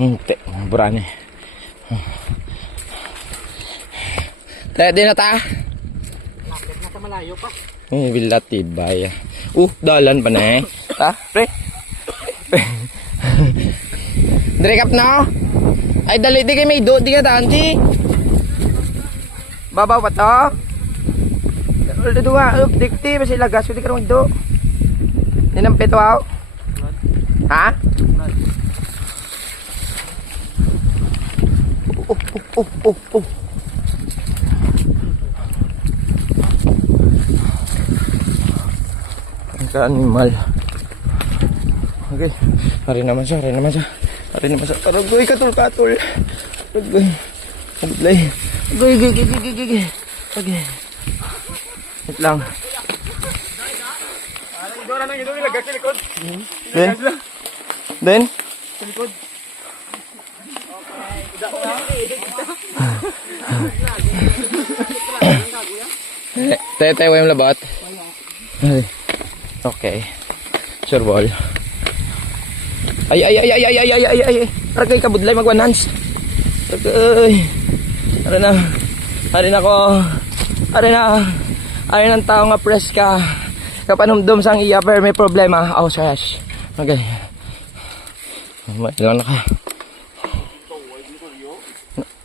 Hindi, burani. Kaya din na ta. Lapit na sa malayo pa. Eh, villa tibay. Uh, dalan pa na eh. Ta, pre. Dire kap na. Ay, dali di kay may do, di ka tanti. Babaw pa to. Ulit nga, up, dikti, basi lagas, hindi ka rin do. Ninampit wow. Ha? oh, oh, oh, oh. Nagka-animal. Okay. Hari naman siya, hari naman siya. Hari naman siya. Arugoy, katul, katul. Arugoy. Arugoy. Arugoy, arugoy, arugoy, arugoy. Okay. Wait lang. Then? Then? Then? Tete, yung labot. Ay. Okay. Sure ball. Ay, ay, ay, ay, ay, ay, ay, ay, ay, ay. Ragay ka, budlay, magwanans. Ragay. Ari na. Ari na ko. Ari na. Ari ng tao nga press ka. Kapanumdum sang iya, pero may problema. Oh, sash. Okay. May ilan na ka.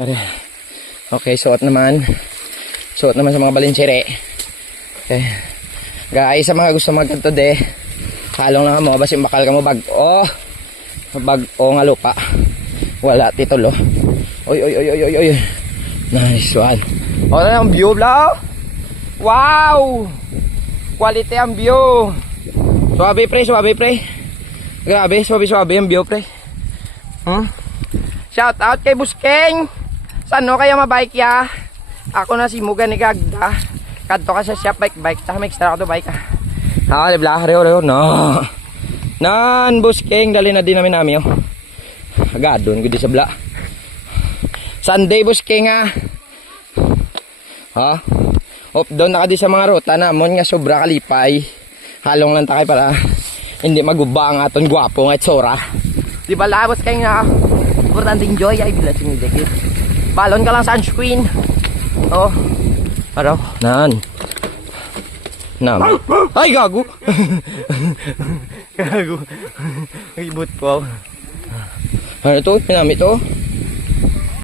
Okay. Okay, suot naman. Suot naman sa mga balinsere. Okay. Guys, sa mga gusto magkanto de, halong lang mo, basi bakal ka mo bag. Oh, bag o nga lupa. Wala titulo. Oy, oy, oy, oy, oy, oy. Nice one. O na ang view, bro. Wow! Quality ang view. Suwabe, pre, suwabe, pre. Grabe, suwabe, suwabe ang view, pre. Hmm? Shout out kay Buskeng. Saan no kaya mabike ya? Ako na si Muga ni Gagda. Kadto ka sa shop bike bike. May extra ka to bike ah. Ah, libla reo reo no. Nan Buskeng dali na din namin namin oh. Agadon gudi sa bla. Sunday Buskeng ah. Ha? Op doon na ka di sa mga ruta namon nga sobra kalipay. Halong lang takay para hindi maguba ang aton gwapo nga itsura. Di ba labos kayo nga importanteng joy ay bilas yung dikit. Balon ka lang sunscreen. Oh. Araw. Nan. Nam. Ay gago. gago. Ibut ko. Ano to? Pinami to?